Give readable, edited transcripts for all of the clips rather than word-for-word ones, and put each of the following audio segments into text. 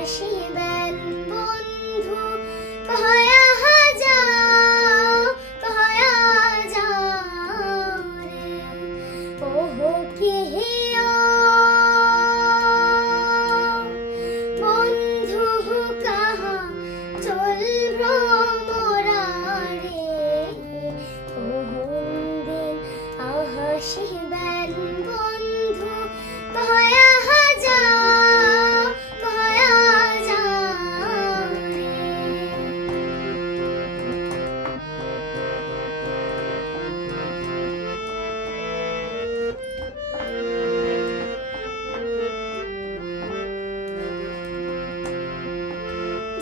হাসিবেন বন্ধু কহয়া যাও রে ওহো প্রিয় বন্ধু কাহা চল ভ্রমরা রে ওহো দিন হাসিবেন বন্ধু কহয়া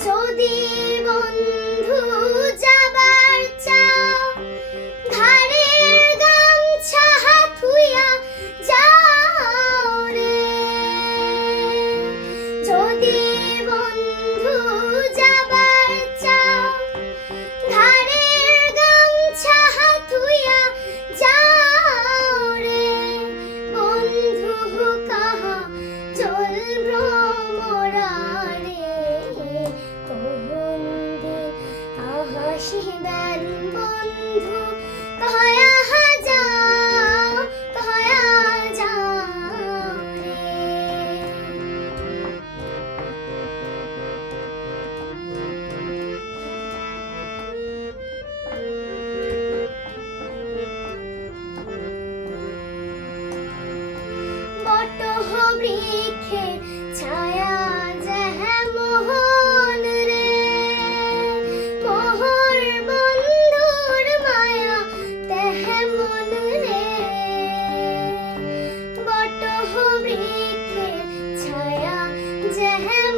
যদি বন্ধু যাবার চাও ঘাড়ের গামছা হাতুইয়া যাও রে যদি বন্ধু যাবার চাও ঘাড়ের গামছা হাতুইয়া যাও রে বন্ধু কাহা চল ভ্রমরা হাসিবেন বন্ধু কহয়া যাও রে বট বৃক্ষের ছায়া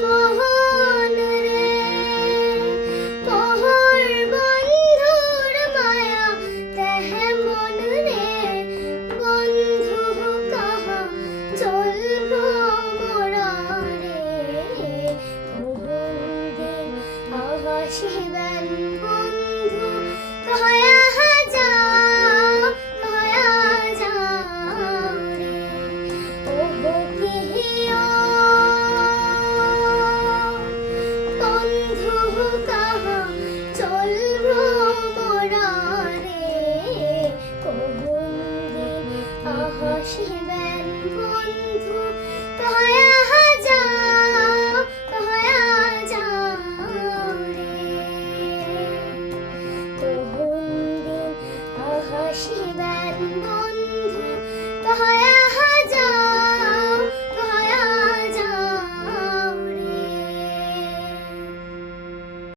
মোহন রে মোহর বন্ধুর মায়া তেহ মন রে বন্ধু কাহা চল ভ্রমরা রে দিন হাসিবেন বন্ধু কহয়া যাও রে ওহো প্রিয় কাহা চল ভ্রমরা রে কোন দিন হাসিবেন বন্ধু কহয়া যাও রে কোন দিন হাসিবেন বন্ধু কহয়া